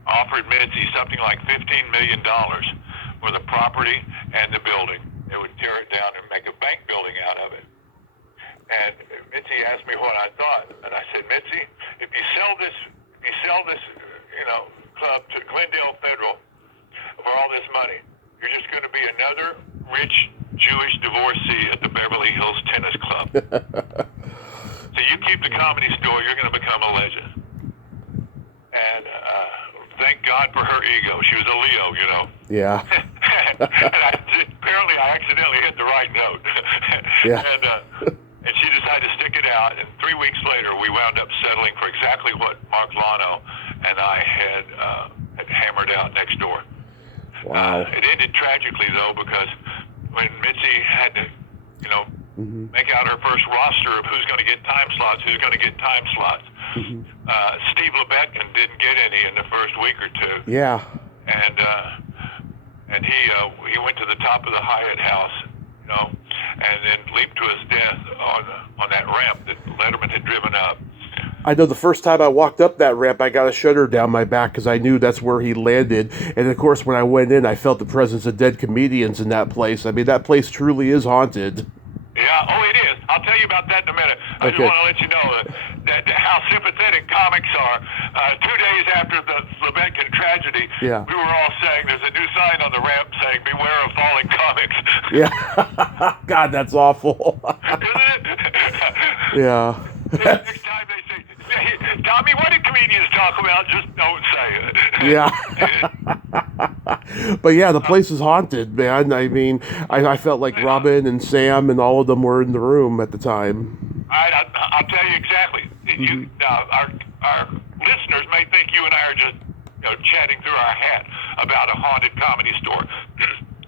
offered Mitzi something like $15 million for the property and the building. They would tear it down and make a bank building out of it. And Mitzi asked me what I thought, and I said, Mitzi, if you sell this, club to Glendale Federal for all this money, you're just going to be another rich Jewish divorcee at the Beverly Hills Tennis Club. So you keep the Comedy Store, you're going to become a legend. And thank God for her ego. She was a Leo, Yeah. And apparently I accidentally hit the right note. Yeah. And she decided to stick it out. And 3 weeks later, we wound up settling for exactly what Mark Lano and I had hammered out next door. Wow. It ended tragically, though, because when Mitzi had to, make out her first roster of who's going to get time slots, Steve Lebetkin didn't get any in the first week or two. Yeah. And he went to the top of the Hyatt House, and then leaped to his death on that ramp that Letterman had driven up. I know the first time I walked up that ramp, I got a shudder down my back because I knew that's where he landed. And of course, when I went in, I felt the presence of dead comedians in that place. I mean, that place truly is haunted. Yeah, it is. I'll tell you about that in a minute. I just want to let you know that how sympathetic comics are. 2 days after the Lebetkin tragedy, we were all saying there's a new sign on the ramp saying, "Beware of falling comics." Yeah. God, that's awful. Isn't it? Yeah. Next time they say, Tommy, what do comedians talk about? Just don't say it. Yeah. But yeah, the place is haunted, man. I mean, I felt like Robin and Sam and all of them were in the room at the time. I'll tell you exactly. Our listeners may think you and I are just chatting through our hat about a haunted comedy store.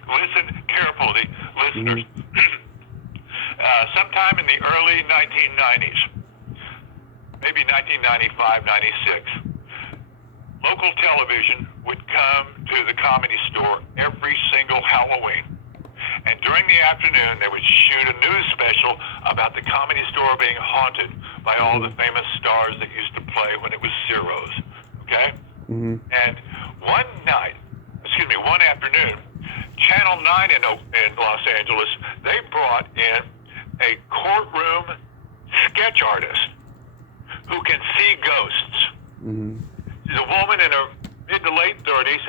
Listen carefully, listeners. Sometime in the early 1990s, maybe 1995, 96, local television would come to the Comedy Store every single Halloween. And during the afternoon, they would shoot a news special about the Comedy Store being haunted by all the famous stars that used to play when it was Ciro's. Okay? And one afternoon, Channel 9 in Los Angeles, they brought in a courtroom sketch artist who can see ghosts. She's a woman in her mid to late 30s,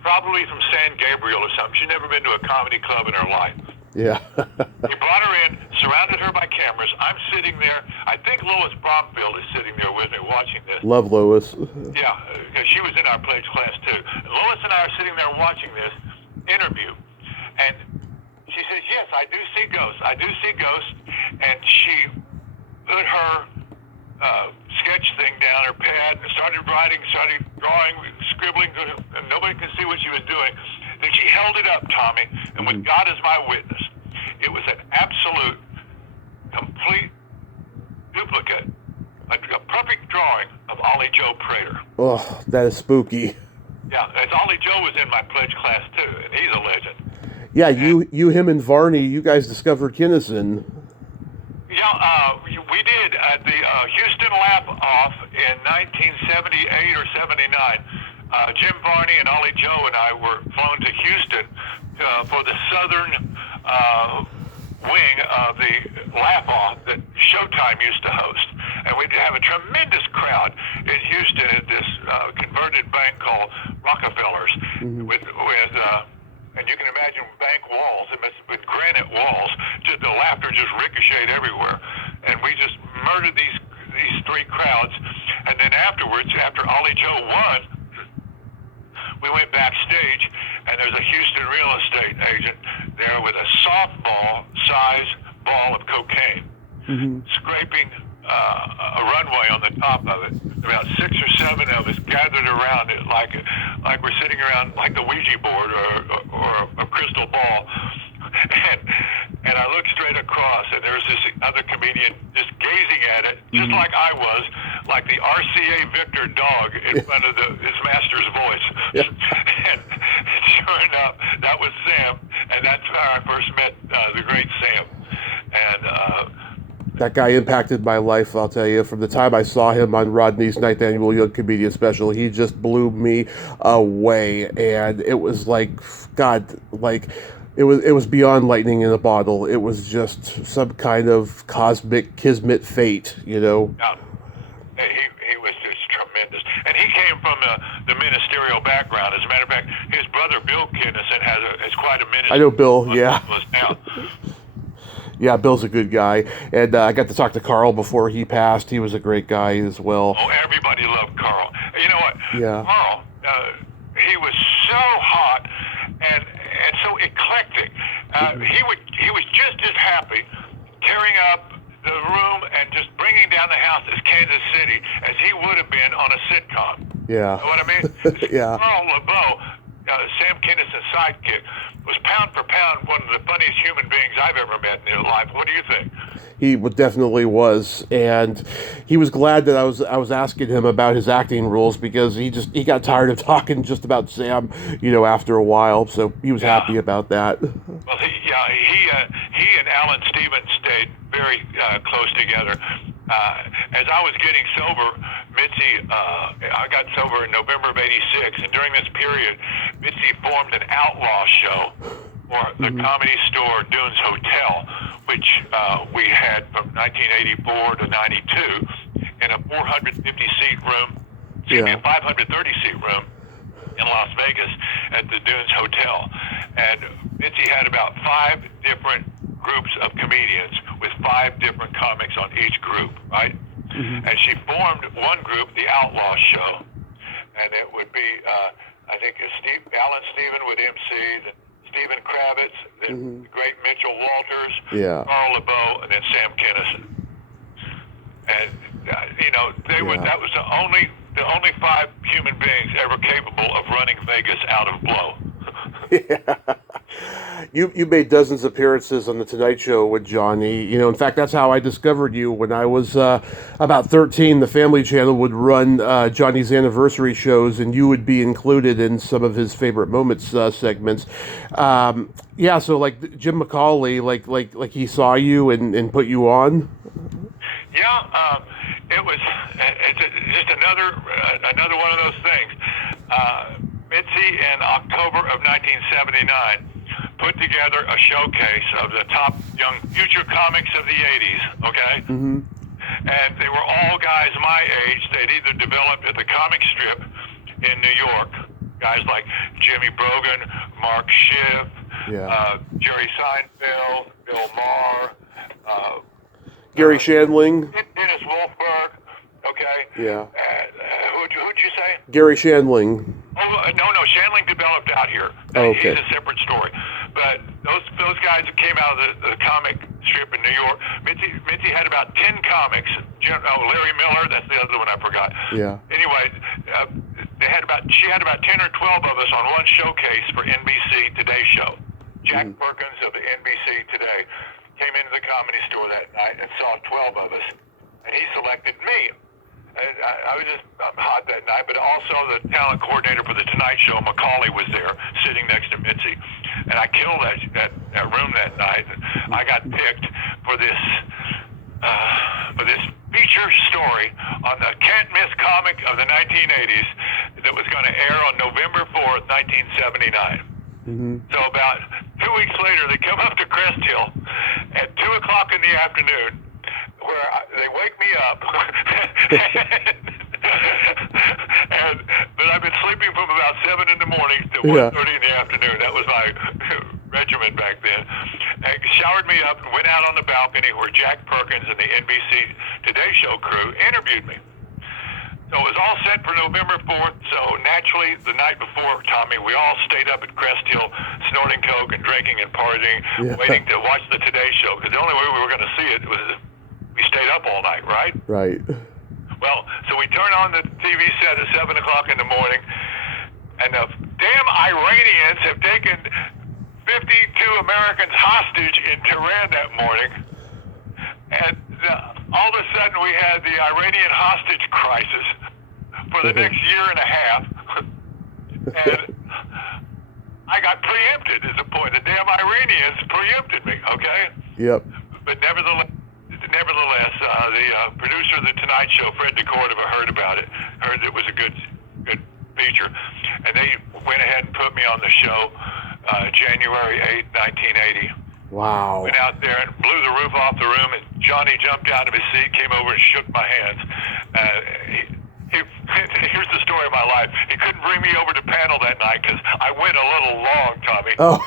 probably from San Gabriel or something. She'd never been to a comedy club in her life. Yeah. He brought her in, surrounded her by cameras. I'm sitting there. I think Lois Bromfield is sitting there with me watching this. Love Lois. Yeah, because she was in our pledge class too. And Lois and I are sitting there watching this interview. And she says, yes, I do see ghosts. I do see ghosts. And she put her sketch thing down, her pad, and started writing, started drawing, scribbling, and nobody could see what she was doing. Then she held it up, Tommy, and with God as my witness, it was an absolute, complete duplicate, a perfect drawing of Ollie Joe Prater. Oh, that is spooky. Yeah, as Ollie Joe was in my pledge class too, and he's a legend. Yeah, you, him, and Varney, you guys discovered Kinison. Yeah, we did at the Houston Laugh-Off in 1978 or 79. Jim Varney and Ollie Joe and I were flown to Houston for the southern wing of the Laugh-Off that Showtime used to host. And we'd have a tremendous crowd in Houston at this converted bank called Rockefeller's with and you can imagine bank walls, it must have been granite walls, just the laughter just ricocheted everywhere. And we just murdered these three crowds. And then afterwards, after Ollie Joe won, we went backstage, and there's a Houston real estate agent there with a softball-sized ball of cocaine, scraping a runway on the top of it. About 6 or 7 of us gathered around it like we're sitting around like the Ouija board or a crystal ball. And I looked straight across, and there was this other comedian just gazing at it, just like I was, like the RCA Victor dog in front of his master's voice. Yeah. And sure enough, that was Sam, and that's how I first met the great Sam. And that guy impacted my life, I'll tell you. From the time I saw him on Rodney's 9th Annual Young Comedian Special, he just blew me away. And it was like, God, like, it was beyond lightning in a bottle. It was just some kind of cosmic kismet fate, you know? Yeah. He was just tremendous. And he came from the ministerial background. As a matter of fact, his brother, Bill Kinison, has quite a ministry. I know Bill, yeah. Now. Yeah, Bill's a good guy. And I got to talk to Carl before he passed. He was a great guy as well. Oh, everybody loved Carl. You know what? Yeah. Carl, he was so hot and so eclectic. He was just as happy tearing up the room and just bringing down the house as Kansas City as he would have been on a sitcom. Yeah. You know what I mean? Yeah. Carl LeBeau, Sam Kinison's sidekick, was pound for pound one of the funniest human beings I've ever met in life. What do you think? He definitely was, and he was glad that I was asking him about his acting roles, because he got tired of talking just about Sam, you know, after a while. So he was happy about that. Well, he and Alan Stevens stayed very close together. As I was getting sober, Mitzi, I got sober in November of '86, and during this period, Mitzi formed an outlaw show for the Comedy Store Dunes Hotel, which we had from 1984 to '92 in a 450-seat room, a 530-seat room in Las Vegas at the Dunes Hotel. And Mitzi had about 5 different groups of comedians with 5 different comics on each group, right? And she formed one group, the Outlaw Show, and it would be, I think, Alan Stevens would MC, then Stephen Kravitz, then the great Mitchell Walters, Carl LeBeau, and then Sam Kinison. And you know, that was the only 5 human beings ever capable of running Vegas out of blow. Yeah. You made dozens of appearances on The Tonight Show with Johnny. You know, in fact, that's how I discovered you. When I was about 13, the Family Channel would run Johnny's anniversary shows, and you would be included in some of his favorite moments segments. Yeah, so like Jim McCauley, like he saw you and put you on. Yeah, it's just another one of those things. Mitzi in October of 1979 put together a showcase of the top young future comics of the 80s, okay? And they were all guys my age. They'd either developed at the comic strip in New York, guys like Jimmy Brogan, Mark Schiff, Jerry Seinfeld, Bill Maher, Gary Shandling. Dennis Wolfberg, okay? Yeah. Who'd you say? Gary Shandling. Oh, no, Shandling developed out here. Oh, okay. He's a separate story. But those guys that came out of the comic strip in New York, Mitzi had about 10 comics. Larry Miller, that's the other one I forgot. Yeah. Anyway, she had about 10 or 12 of us on one showcase for NBC Today Show. Jack Perkins of the NBC Today came into the Comedy Store that night and saw 12 of us, and he selected me. I was just hot that night, but also the talent coordinator for the Tonight Show, Macaulay, was there sitting next to Mitzi, and I killed that room that night. I got picked for this feature story on the can't miss comic of the 1980s that was going to air on November 4th, 1979. So about 2 weeks later, they come up to Cresthill at 2 o'clock in the afternoon, where they wake me up, but I've been sleeping from about 7 in the morning to 1:30 in the afternoon. That was my regimen back then. And showered me up and went out on the balcony where Jack Perkins and the NBC Today Show crew interviewed me. So it was all set for November 4th. So naturally, the night before, Tommy, we all stayed up at Cresthill, snorting coke and drinking and partying, waiting to watch the Today Show. Because the only way we were going to see it was if we stayed up all night, right? Right. Well, so we turn on the TV set at 7 o'clock in the morning, and the damn Iranians have taken 52 Americans hostage in Tehran that morning. And all of a sudden we had the Iranian hostage crisis for the next year and a half. And I got preempted is the point. The damn Iranians preempted me, okay? Yep. But nevertheless, the producer of The Tonight Show, Fred DeCordova, heard about it, heard it was a good feature, and they went ahead and put me on the show January 8, 1980. Wow. Went out there and blew the roof off the room, and Johnny jumped out of his seat, came over and shook my hands. Here's the story of my life. He couldn't bring me over to panel that night because I went a little long, Tommy. Oh.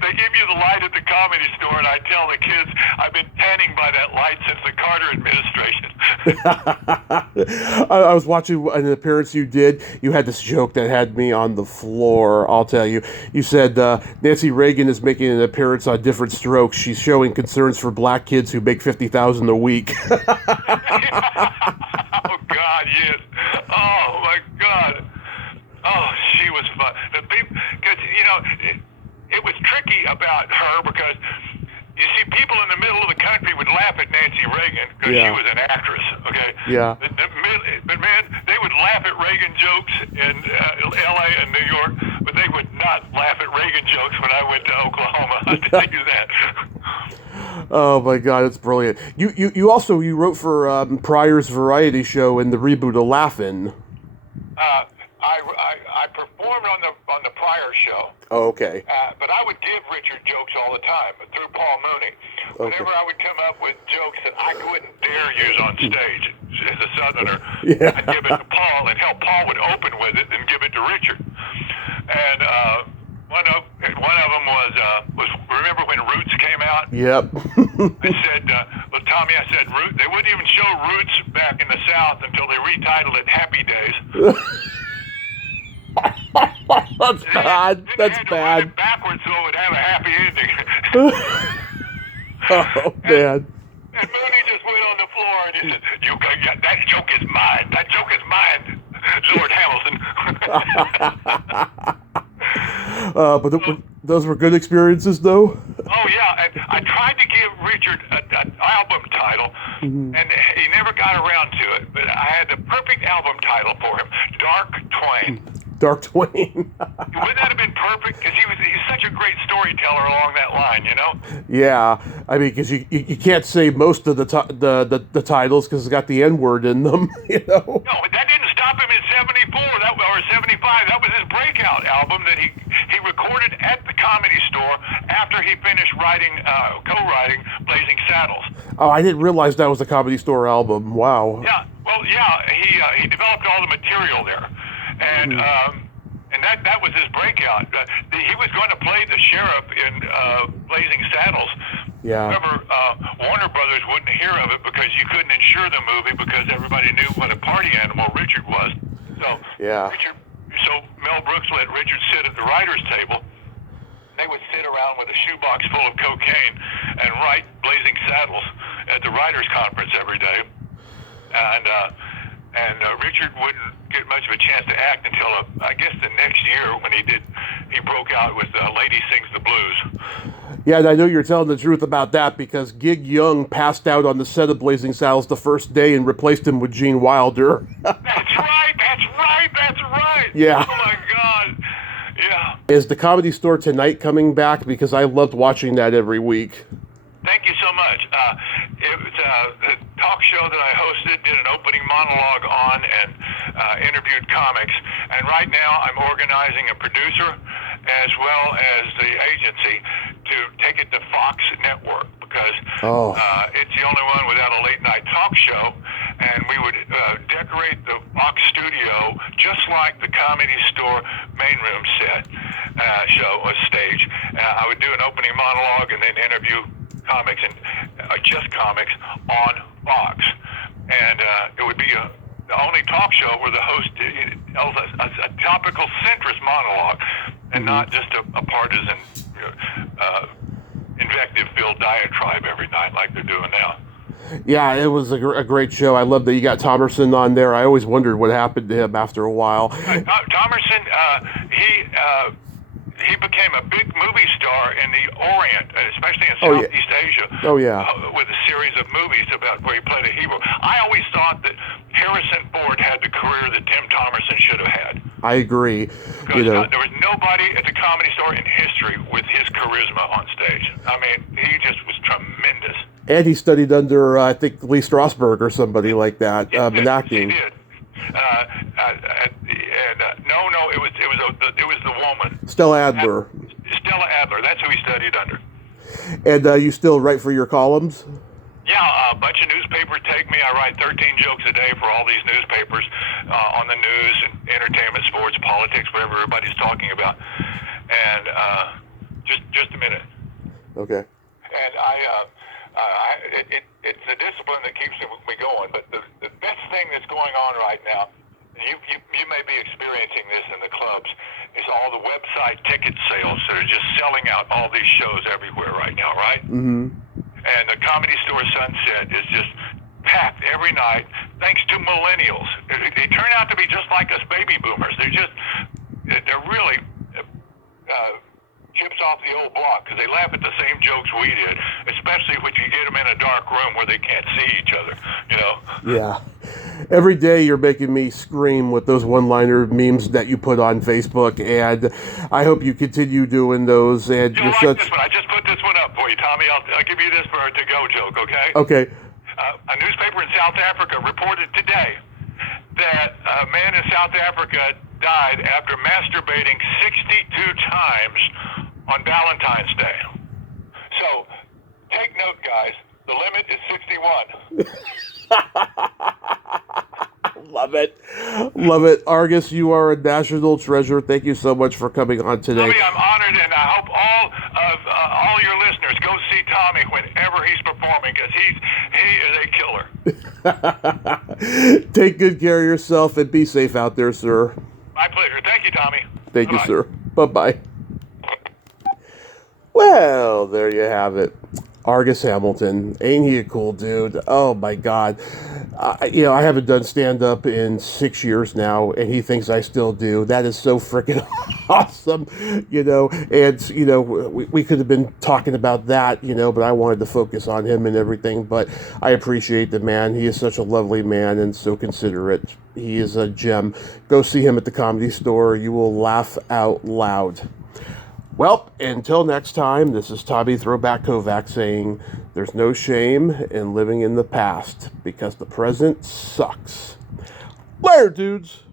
They give you the light at the Comedy Store, and I tell the kids I've been tanning by that light since the Carter administration. I was watching an appearance you did. You had this joke that had me on the floor, I'll tell you. You said Nancy Reagan is making an appearance on Different Strokes. She's showing concerns for black kids who make $50,000 a week. Oh, God, yes. Oh, my God. Oh, she was fun. Because, it was tricky about her because, you see, people in the middle of the country would laugh at Nancy Reagan because she was an actress, okay? Yeah. But, man, they would laugh at Reagan jokes in L.A. and New York, but they would not laugh at Reagan jokes when I went to Oklahoma. I'll tell you that. Oh, my God, it's brilliant. You also wrote for Pryor's variety show and the reboot of Laugh-In. I performed on the Pryor show. Oh, okay. But I would give Richard jokes all the time through Paul Mooney. Whenever I would come up with jokes that I wouldn't dare use on stage as a Southerner, I'd give it to Paul, and Paul would open with it and give it to Richard. And one of them was remember when Roots came out? Yep. I said, Tommy, they wouldn't even show Roots back in the South until they retitled it Happy Days. That's bad. That's bad. It backwards so it would have a happy ending. Oh, man. And Mooney just went on the floor and he said, that joke is mine. That joke is mine, Lord Hamilton. But those were good experiences, though? Oh, yeah. And I tried to give Richard an album title, and he never got around to it. But I had the perfect album title for him, Dark Twain. Dark Twain. Wouldn't that have been perfect? Because he's such a great storyteller along that line, Yeah, I mean, because you can't say most of the titles because it's got the N-word in them, No, but that didn't stop him in '74 or '75. That was his breakout album that he recorded at the Comedy Store after he finished co-writing Blazing Saddles. Oh, I didn't realize that was a Comedy Store album. Wow. Yeah, well, yeah, he developed all the material there. And that was his breakout. He was going to play the sheriff in Blazing Saddles. Yeah. However, Warner Brothers wouldn't hear of it because you couldn't insure the movie because everybody knew what a party animal Richard was. So Mel Brooks let Richard sit at the writer's table. They would sit around with a shoebox full of cocaine and write Blazing Saddles at the writers' conference every day. And Richard wouldn't get much of a chance to act until I guess the next year when he broke out with Lady Sings the Blues. Yeah, and I know you're telling the truth about that because Gig Young passed out on the set of Blazing Saddles the first day and replaced him with Gene Wilder. That's right. Yeah. Oh my God. Yeah. Is the Comedy Store Tonight coming back? Because I loved watching that every week. Thank you so much. It was a talk show that I hosted, did an opening monologue on, and interviewed comics. And right now I'm organizing a producer as well as the agency to take it to Fox Network because it's the only one without a late night talk show. And we would decorate the Fox studio just like the Comedy Store main room set. show, a stage. I would do an opening monologue and then interview comics and just comics on Fox. And it would be the only talk show where the host tells a topical centrist monologue and not just a partisan, invective-filled diatribe every night like they're doing now. Yeah, it was a great show. I love that you got Thomerson on there. I always wondered what happened to him after a while. Thomerson, he became a big movie star in the Orient, especially in Southeast Asia. Oh, yeah. With a series of movies about where he played a hero. I always thought that Harrison Ford had the career that Tim Thomerson should have had. I agree. Because there was nobody at the Comedy Store in history with his charisma on stage. I mean, he just was tremendous. And he studied under, I think, Lee Strasberg or somebody like that, in acting. He did. No, it was the woman. Stella Adler. Stella Adler. That's who he studied under. And you still write for your columns? Yeah, a bunch of newspapers take me. I write 13 jokes a day for all these newspapers on the news, and entertainment, sports, politics, whatever everybody's talking about. And just a minute. Okay. And it's the discipline that keeps me going. But the best thing that's going on right now, you may be experiencing this in the clubs, is all the website ticket sales that are just selling out all these shows everywhere right now, right? Mm-hmm. And the Comedy Store Sunset is just packed every night, thanks to millennials. They turn out to be just like us baby boomers. They're really chips off the old block because they laugh at the same jokes we did, especially when you get them in a dark room where they can't see each other, Yeah. Every day you're making me scream with those one-liner memes that you put on Facebook, and I hope you continue doing those. And You'll like this one. I just put this one up for you, Tommy. I'll give you this for a to-go joke, okay? Okay. A newspaper in South Africa reported today that a man in South Africa died after masturbating 62 times on Valentine's Day. So, take note, guys. The limit is 61. Love it. Love it. Argus, you are a national treasure. Thank you so much for coming on today. Tommy, I'm honored, and I hope all your listeners go see Tommy whenever he's performing, because he is a killer. Take good care of yourself and be safe out there, sir. My pleasure. Thank you, Tommy. Thank you, sir. Bye-bye. Well, there you have it. Argus Hamilton. Ain't he a cool dude? Oh, my God. I haven't done stand-up in 6 years now, and he thinks I still do. That is so freaking awesome, And, we could have been talking about that, but I wanted to focus on him and everything. But I appreciate the man. He is such a lovely man and so considerate. He is a gem. Go see him at the Comedy Store. You will laugh out loud. Well, until next time, this is Tommy Throwback Kovac saying there's no shame in living in the past because the present sucks. Later, dudes.